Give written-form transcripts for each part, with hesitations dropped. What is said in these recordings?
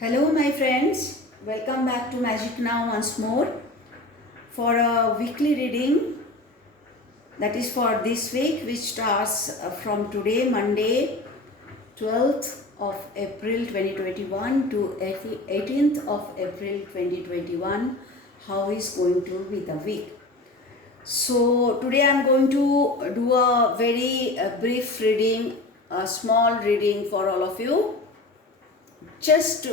Hello, my friends. Welcome back to Magic Now once more for a weekly reading that is for this week, which starts from today, Monday, 12th of April 2021 to 18th of April 2021. How is going to be the week? So, today I am going to do a very brief reading, a small reading for all of you, just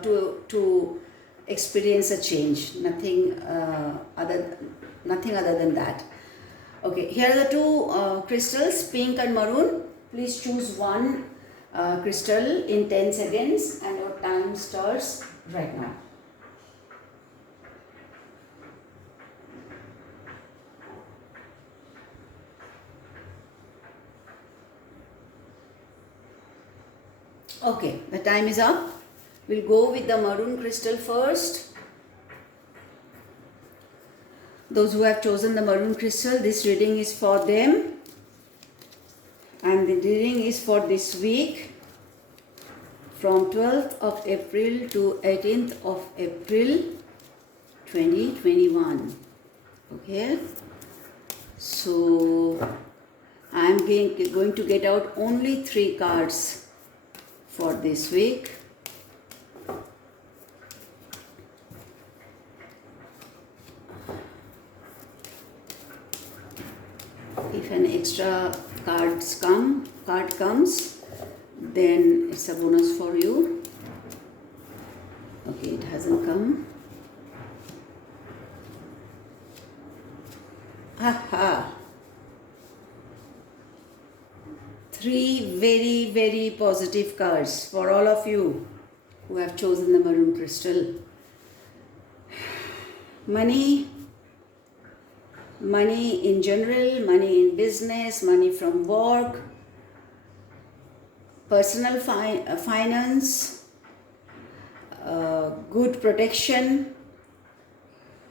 to experience a change, nothing other than that. Okay, here are the two crystals, pink and maroon. Please choose one crystal in 10 seconds and your time starts right now. Okay, the time is up. We'll go with the maroon crystal first. Those who have chosen the maroon crystal, this reading is for them. And the reading is for this week from 12th of April to 18th of April 2021. Okay. So, I am going to get out only 3 cards for this week. If an extra card comes, then it's a bonus for you. Okay, it hasn't come. Aha! 3 very, very positive cards for all of you who have chosen the maroon crystal. Money in general, money in business, money from work, personal finance, good protection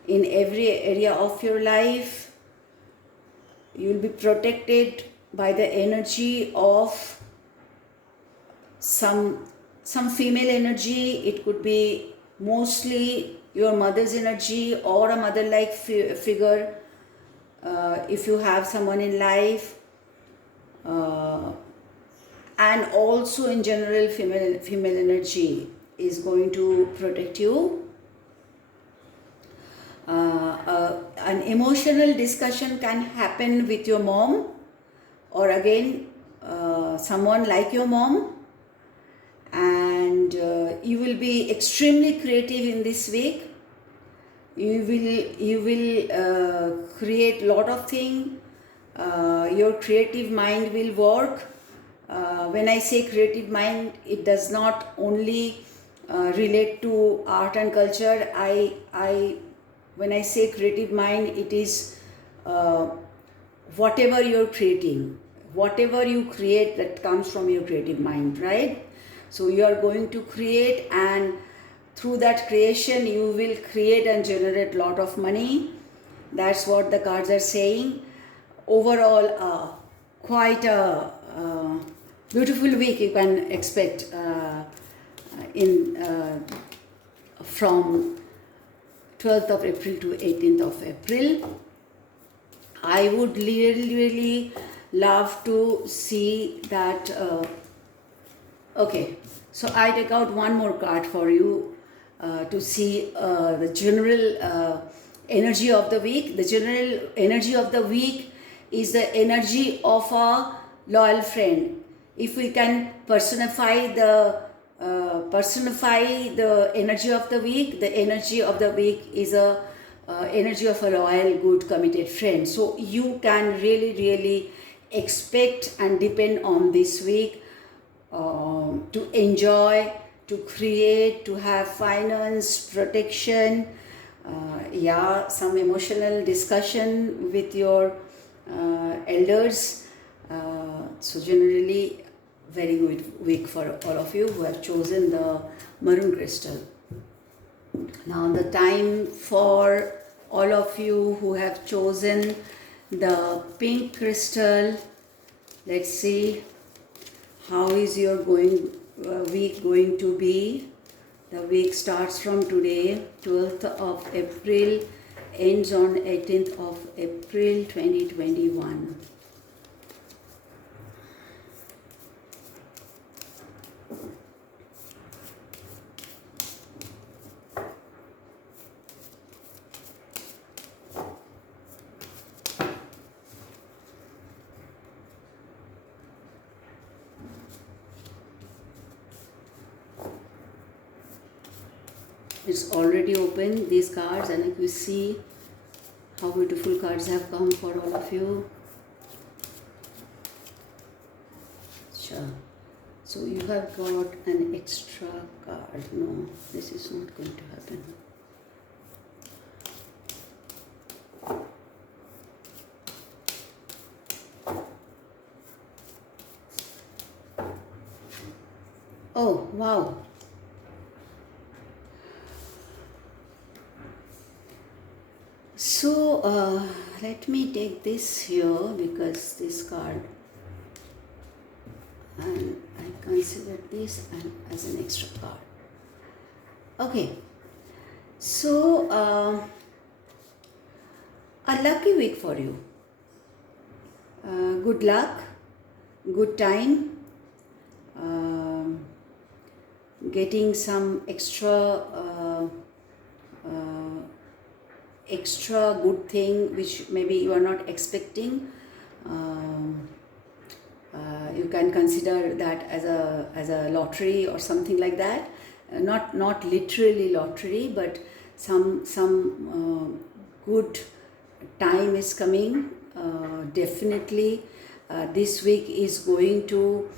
in every area of your life. You will be protected by the energy of some female energy. It could be mostly your mother's energy or a mother-like figure. If you have someone in life, and also in general female energy is going to protect you. An emotional discussion can happen with your mom, or again someone like your mom, and you will be extremely creative in this week. You will create lot of things. Your creative mind will work. When I say creative mind, it does not only relate to art and culture. When I say creative mind, it is whatever you're creating, whatever you create, that comes from your creative mind, right? So you are going to create, and through that creation you will create and generate lot of money. That's what the cards are saying. Overall, quite a beautiful week you can expect from 12th of April to 18th of April. I would really love to see that. Okay, so I take out one more card for you to see the general energy of the week. The general energy of the week is the energy of a loyal friend. If we can personify the energy of the week, the energy of the week is a energy of a loyal, good, committed friend. So you can really expect and depend on this week to enjoy, to create, to have finance, protection, some emotional discussion with your elders. So generally very good week for all of you who have chosen the maroon crystal. Now the time for all of you who have chosen the pink crystal. Let's see how is your week going to be The week starts from today, 12th of April, ends on 18th of April 2021. It's already open, these cards, and if you see how beautiful cards have come for all of you. Sure. So you have got an extra card. No, this is not going to happen. Oh, wow. So let me take this here because this card, and I consider this as an extra card. Okay, so a lucky week for you. Good luck, good time, getting some extra good thing which maybe you are not expecting. You can consider that as a lottery or something like that. Not literally lottery, but some good time is coming. Definitely, this week is going to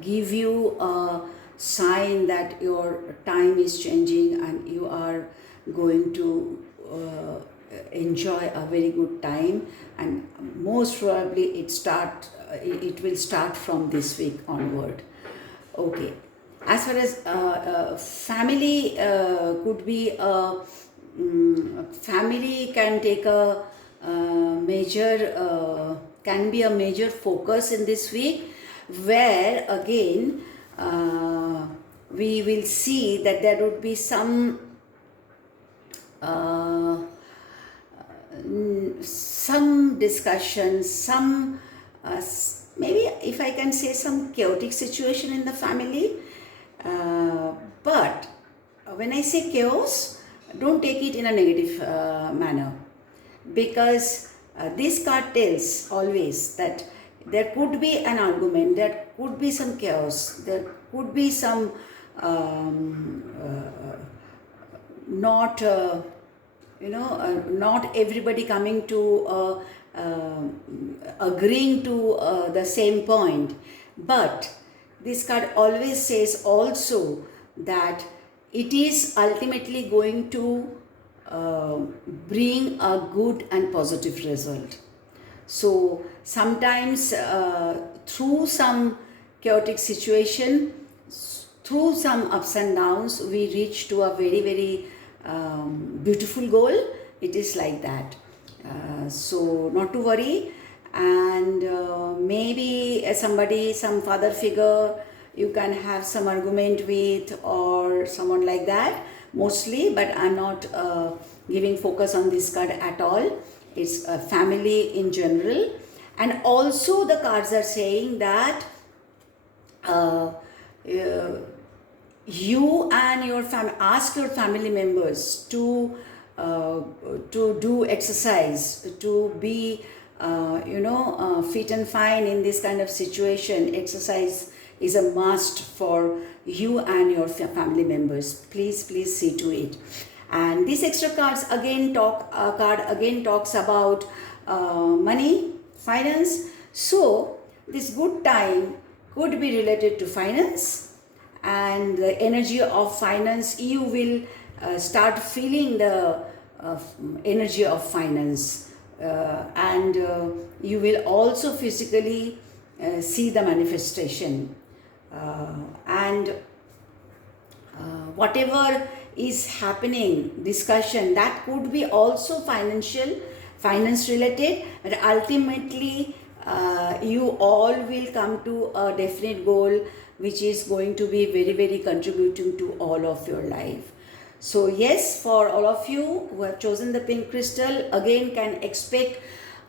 give you a sign that your time is changing and you are going to enjoy a very good time, and most probably it will start from this week onward. Okay, as far as family could be family can take a major can be a major focus in this week, where again we will see that there would be some discussions, some maybe, if I can say, some chaotic situation in the family. But when I say chaos, don't take it in a negative manner, because this card tells always that there could be an argument, there could be some chaos, there could be some not not everybody coming to agreeing to the same point. But this card always says also that it is ultimately going to bring a good and positive result. So sometimes through some chaotic situation, through some ups and downs, we reach to a very, very beautiful goal. It is like that. So not to worry. And maybe somebody, some father figure you can have some argument with, or someone like that mostly, but I'm not giving focus on this card at all. It's a family in general. And also the cards are saying that you and your family, ask your family members to do exercise, to be fit and fine in this kind of situation. Exercise is a must for you and your family members. Please see to it. And these extra cards again talks about money, finance. So this good time could be related to finance, and the energy of finance, you will start feeling the energy of finance, and you will also physically see the manifestation, and whatever is happening, discussion, that could be also finance related, but ultimately you all will come to a definite goal which is going to be very, very contributing to all of your life. So yes, for all of you who have chosen the pink crystal, again can expect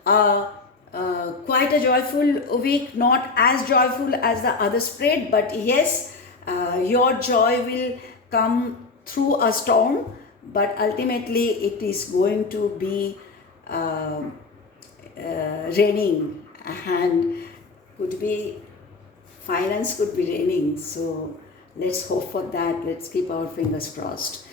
quite a joyful week, not as joyful as the other spread, but yes, your joy will come through a storm, but ultimately it is going to be raining, and could be finance could be raining. So let's hope for that. Let's keep our fingers crossed.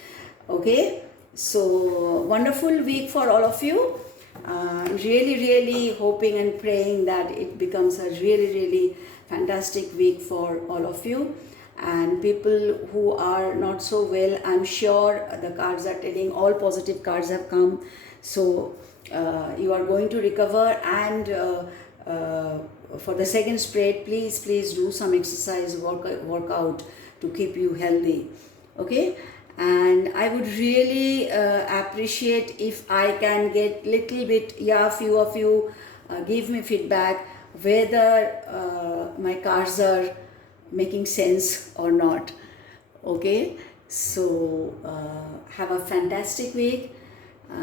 Okay, so wonderful week for all of you. Really hoping and praying that it becomes a really fantastic week for all of you. And people who are not so well, I'm sure the cards are telling all positive cards have come. So you are going to recover, and for the second spread, please do some exercise, workout to keep you healthy. Okay, and I would really appreciate if I can get little bit, few of you give me feedback whether my cards are making sense or not. Okay, so have a fantastic week.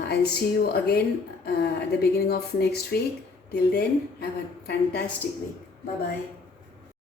I'll see you again at the beginning of next week. Till then, have a fantastic week. Bye bye.